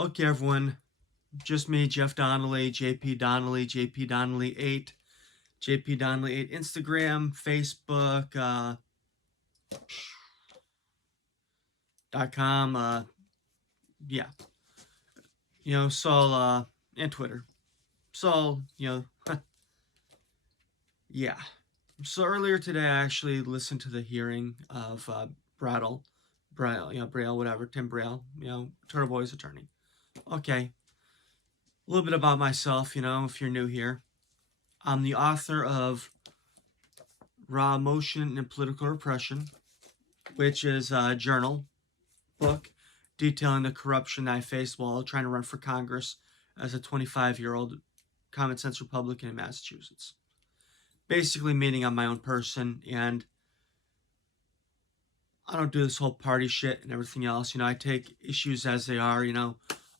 Okay, everyone. Just me, Jeff Donnelly, JP Donnelly, JP Donnelly 8, JP Donnelly 8, Instagram, Facebook, .com, yeah, and Twitter. So, yeah. So earlier today, I actually listened to the hearing of Bradl, whatever, Tim Bradl, Turtleboy's attorney. Okay, a little bit about myself, if you're new here. I'm the author of Emotion and Political Repression, which is a journal book detailing the corruption that I faced while trying to run for Congress as a 25-year-old common sense Republican in Massachusetts. Basically meaning I'm my own person, and I don't do this whole party shit and everything else. I take issues as they are,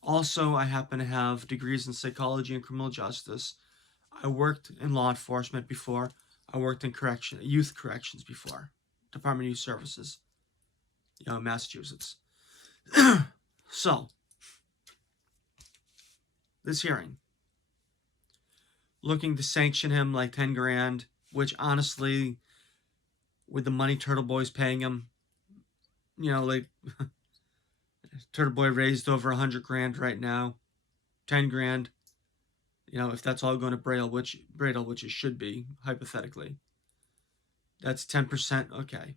Also, I happen to have degrees in psychology and criminal justice. I worked in law enforcement before. I worked in youth corrections before. Department of Youth Services, in Massachusetts. So, this hearing, looking to sanction him like 10 grand, which honestly, with the money Turtleboy's paying him, Turtleboy raised over 100 grand right now, 10 grand, if that's all going to Bradl, which it should be, hypothetically. That's 10%, okay.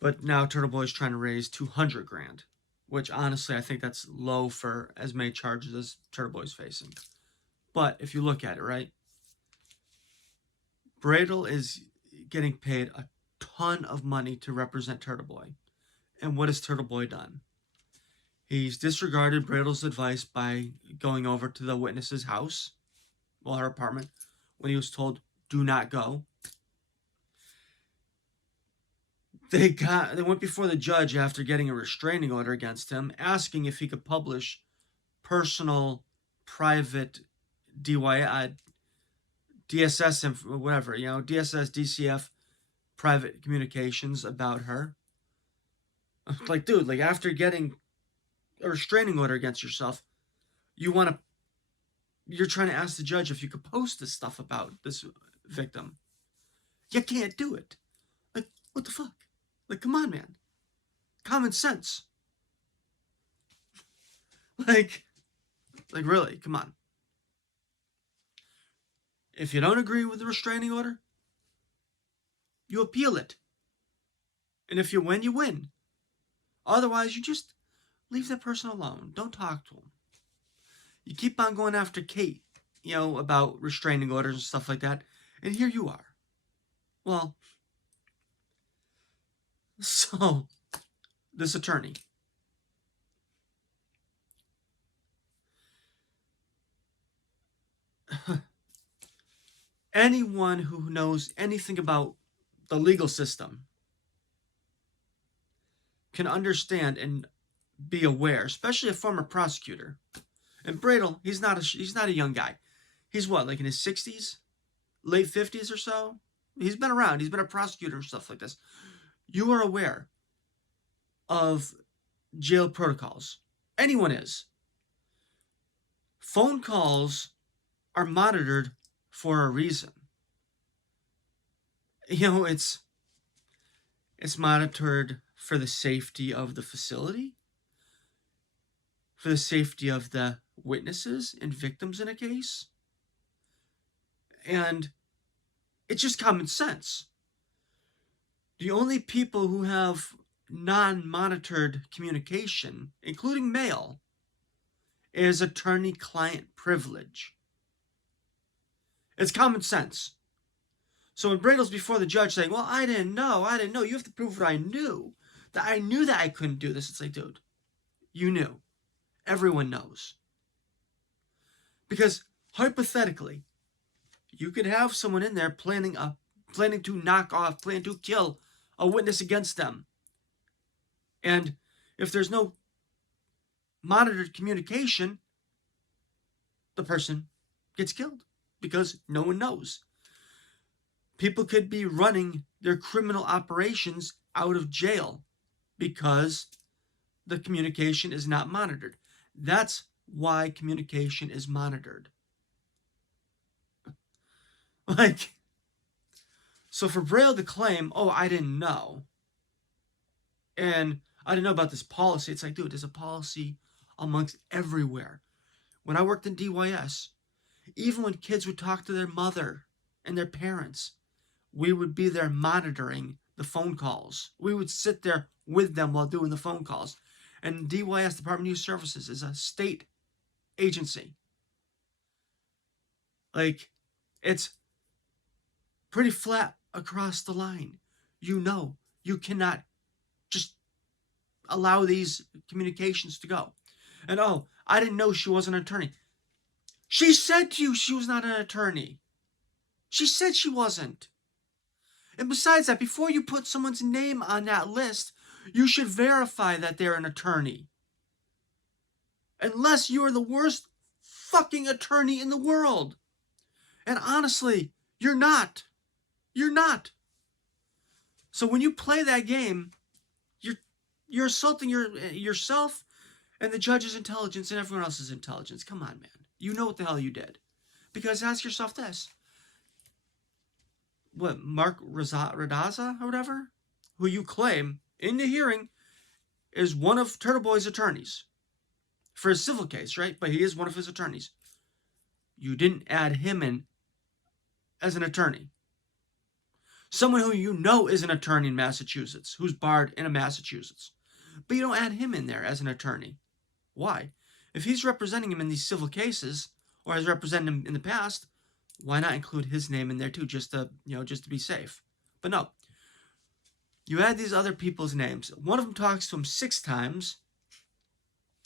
But now Turtleboy's trying to raise 200 grand, which honestly I think that's low for as many charges as Turtleboy's facing. But if you look at it, right, Bradl is getting paid a ton of money to represent Turtleboy. And what has Turtleboy done? He's disregarded Bradl's advice by going over to the witness's house, her apartment, when he was told, do not go. They went before the judge after getting a restraining order against him, asking if he could publish personal, private DSS, whatever, DSS, DCF, private communications about her. Like, dude, after getting a restraining order against yourself, you're trying to ask the judge if you could post this stuff about this victim. You can't do it. What the fuck? Come on, man. Common sense. Really, come on. If you don't agree with the restraining order, you appeal it. And if you win, you win. Otherwise, you just leave that person alone. Don't talk to him. You keep on going after Kate, about restraining orders and stuff like that. And here you are. Well, so, this attorney. Anyone who knows anything about the legal system can understand and be aware, especially a former prosecutor. And Bradl, he's not a young guy. He's what, in his 60s? Late 50s or so? He's been around. He's been a prosecutor and stuff like this. You are aware of jail protocols. Anyone is. Phone calls are monitored for a reason. It's monitored for the safety of the facility, for the safety of the witnesses and victims in a case. And it's just common sense. The only people who have non-monitored communication, including mail, is attorney-client privilege. It's common sense. So when Bradl's before the judge saying, well, I didn't know, you have to prove what I knew. That I knew that I couldn't do this. It's like, dude, you knew. Everyone knows. Because hypothetically, you could have someone in there planning to kill a witness against them. And if there's no monitored communication, the person gets killed because no one knows. People could be running their criminal operations out of jail because the communication is not monitored. That's why communication is monitored. Like, so for Bradl to claim, oh, I didn't know, and I didn't know about this policy, it's like, dude, there's a policy amongst everywhere. When I worked in DYS, even when kids would talk to their mother and their parents, we would be there monitoring the phone calls. We would sit there with them while doing the phone calls. And DYS, Department of Youth Services, is a state agency. Like, it's pretty flat across the line. You know, you cannot just allow these communications to go. And oh, I didn't know she was an attorney. She said to you she was not an attorney. She said she wasn't. And besides that, before you put someone's name on that list, you should verify that they're an attorney. Unless you are the worst fucking attorney in the world. And honestly, you're not. You're not. So when you play that game, you're assaulting yourself and the judge's intelligence and everyone else's intelligence. Come on, man. You know what the hell you did. Because ask yourself this. What, Mark Radaza or whatever, who you claim in the hearing is one of Turtleboy's attorneys for a civil case, right? But he is one of his attorneys. You didn't add him in as an attorney. Someone who you know is an attorney in Massachusetts, who's barred in Massachusetts. But you don't add him in there as an attorney. Why? If he's representing him in these civil cases, or has represented him in the past, why not include his name in there too, just to be safe? But no. You add these other people's names. One of them talks to him 6 times,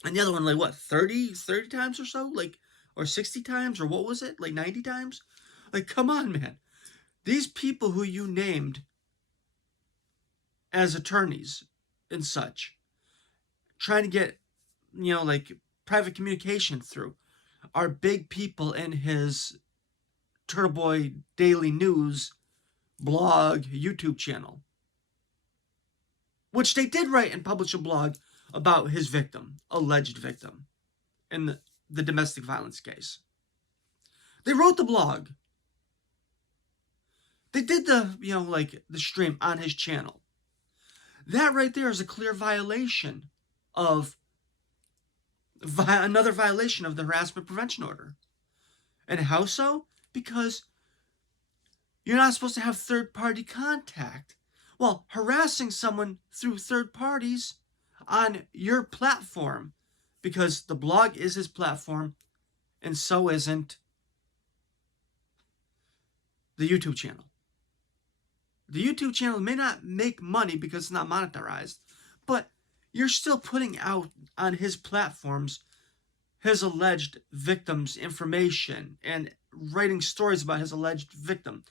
and the other one, like, what, 30 times or so? Like, or 60 times, or what was it? Like 90 times? Like, come on, man. These people who you named as attorneys and such, trying to get, like, private communication through, are big people in his Turtleboy Daily News blog YouTube channel. Which they did write and publish a blog about his victim, alleged victim, in the domestic violence case. They wrote the blog. They did the, the stream on his channel. That right there is a clear violation of another violation of the harassment prevention order. And how so? Because you're not supposed to have third-party contact. Well, harassing someone through third parties on your platform, because the blog is his platform, and so isn't the YouTube channel. The YouTube channel may not make money because it's not monetized, but you're still putting out on his platforms his alleged victim's information and writing stories about his alleged victim.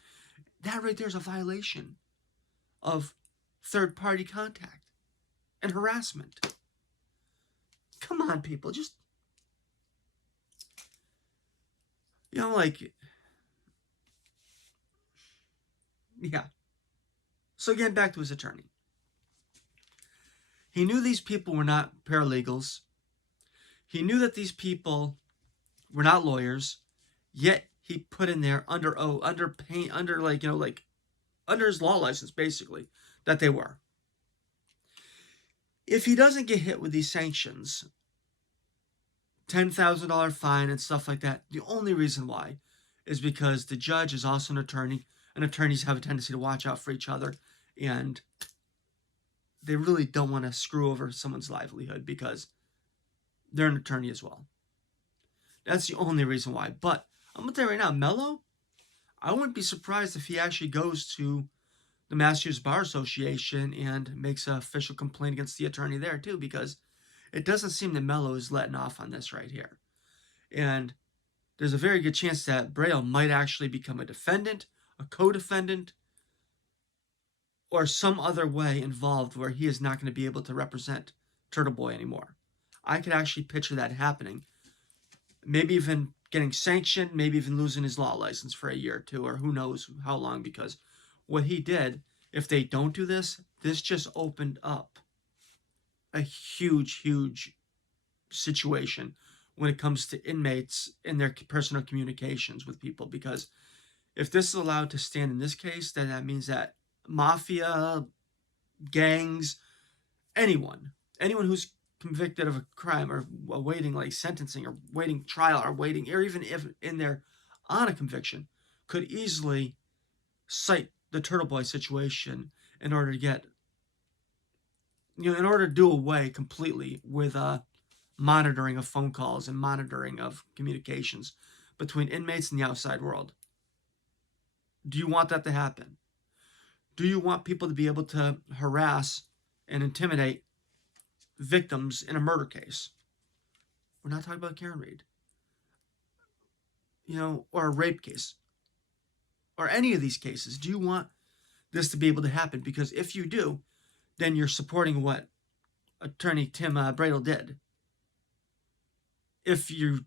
That right there is a violation of third-party contact and harassment. Come on, people. Just, yeah. So again, back to his attorney. He knew these people were not paralegals. He knew that these people were not lawyers, yet he put in there under his law license, basically, that they were. If he doesn't get hit with these sanctions, $10,000 fine and stuff like that, the only reason why is because the judge is also an attorney, and attorneys have a tendency to watch out for each other, and they really don't want to screw over someone's livelihood because they're an attorney as well. That's the only reason why. But I'm going to tell you right now, Mello, I wouldn't be surprised if he actually goes to the Massachusetts Bar Association and makes an official complaint against the attorney there too, because it doesn't seem that Mello is letting off on this right here. And there's a very good chance that Bradl might actually become a defendant, a co-defendant, or some other way involved where he is not going to be able to represent Turtleboy anymore. I could actually picture that happening. Maybe even getting sanctioned, maybe even losing his law license for a year or two, or who knows how long, because what he did, if they don't do this, this just opened up a huge, huge situation when it comes to inmates and their personal communications with people, because if this is allowed to stand in this case, then that means that mafia, gangs, anyone who's convicted of a crime or awaiting like sentencing or waiting trial or waiting, or even if in there on a conviction, could easily cite the Turtleboy situation in order to get, in order to do away completely with monitoring of phone calls and monitoring of communications between inmates and the outside world. Do you want that to happen? Do you want people to be able to harass and intimidate victims in a murder case? We're not talking about Karen Reed, or a rape case, or any of these cases. Do you want this to be able to happen? Because if you do, then you're supporting what attorney Tim Bradl did. If you're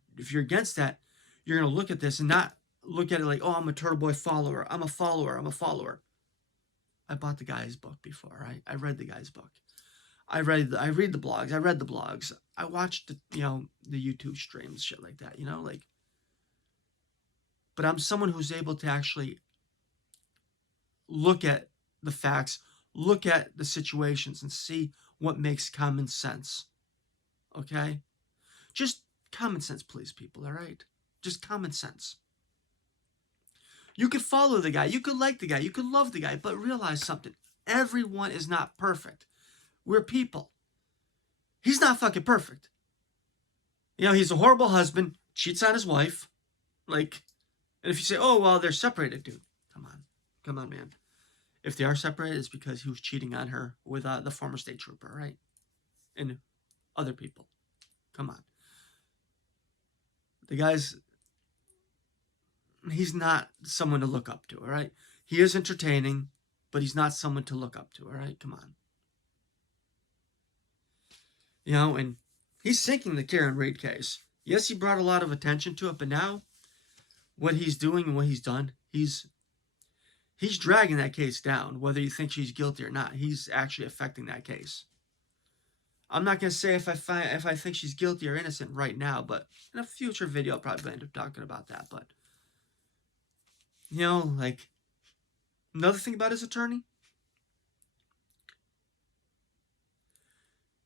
against that, you're going to look at this and not look at it like, oh, I'm a Turtleboy follower. I'm a follower. I bought the guy's book before, right? I read the guy's book. I read the blogs. I watched the YouTube streams, shit like that, but I'm someone who's able to actually look at the facts, look at the situations, and see what makes common sense. Okay? Just common sense, please, people, all right? Just common sense. You could follow the guy, you could like the guy, you could love the guy, but realize something. Everyone is not perfect. We're people. He's not fucking perfect. He's a horrible husband, cheats on his wife. And if you say, oh, well, they're separated, dude. Come on, man. If they are separated, it's because he was cheating on her with the former state trooper, right? And other people. Come on. The guy's, he's not someone to look up to, all right? He is entertaining, but he's not someone to look up to, all right? Come on. And he's sinking the Karen Reed case. Yes, he brought a lot of attention to it, but now what he's doing and what he's done, he's dragging that case down. Whether you think she's guilty or not, he's actually affecting that case. I'm not going to say if I think she's guilty or innocent right now, but in a future video I'll probably end up talking about that. But another thing about his attorney,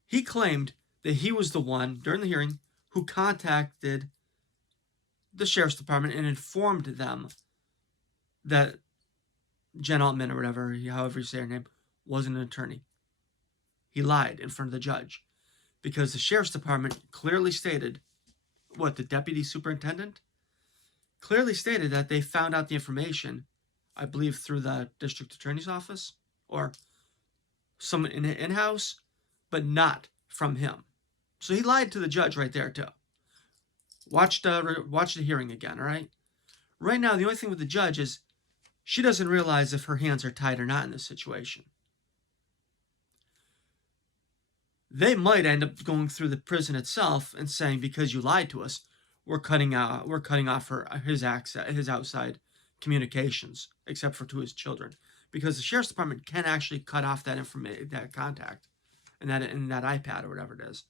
he claimed that he was the one during the hearing who contacted the sheriff's department and informed them that Jen Altman, or whatever, however you say her name, wasn't an attorney. He lied in front of the judge because the sheriff's department clearly stated, the deputy superintendent clearly stated that they found out the information, I believe through the district attorney's office or someone in-house, but not from him. So he lied to the judge right there too. Watch the hearing again, all right? Right now, the only thing with the judge is she doesn't realize if her hands are tied or not in this situation. They might end up going through the prison itself and saying, because you lied to us, we're cutting off his outside communications, except for to his children, because the sheriff's department can actually cut off that information, that contact, and that iPad or whatever it is,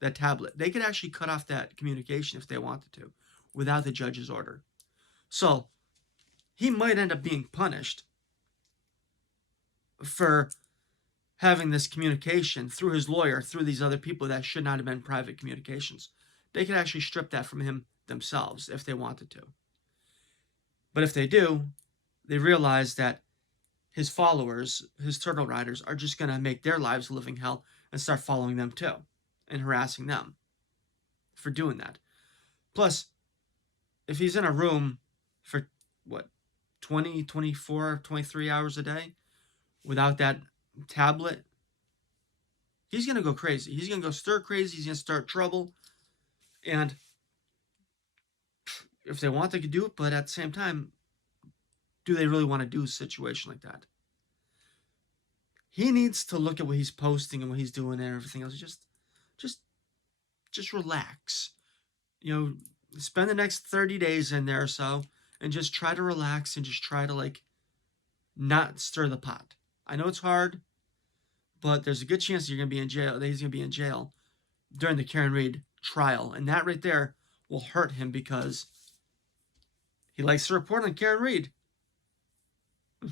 that tablet. They could actually cut off that communication if they wanted to, without the judge's order. So he might end up being punished for having this communication through his lawyer, through these other people that should not have been private communications. They could actually strip that from him themselves if they wanted to. But if they do, they realize that his followers, his turtle riders, are just going to make their lives a living hell and start following them too and harassing them for doing that. Plus, if he's in a room for, 20, 24, 23 hours a day without that tablet, he's going to go crazy. He's going to go stir crazy. He's going to start trouble. And if they want, they could do it. But at the same time, do they really want to do a situation like that? He needs to look at what he's posting and what he's doing and everything else. Just relax. Spend the next 30 days in there or so and just try to relax and just try to not stir the pot. I know it's hard, but there's a good chance you're going to be in jail. That he's going to be in jail during the Karen Read trial, and that right there will hurt him because he likes to report on Karen Read.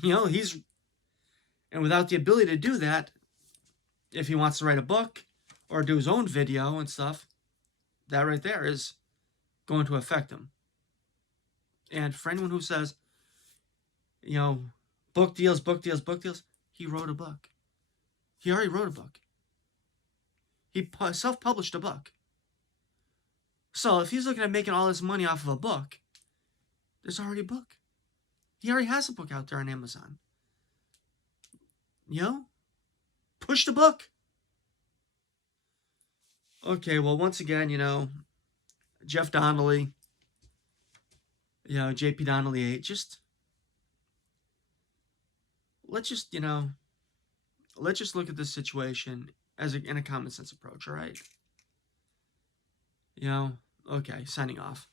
And without the ability to do that, if he wants to write a book or do his own video and stuff, that right there is going to affect him. And for anyone who says, book deals, he wrote a book. He already wrote a book. He self-published a book. So if he's looking at making all this money off of a book, there's already a book. He already has a book out there on Amazon. Push the book. Okay, well, once again, Jeff Donnelly, JP Donnelly 8, let's just look at this situation in a common sense approach, all right? Okay, signing off.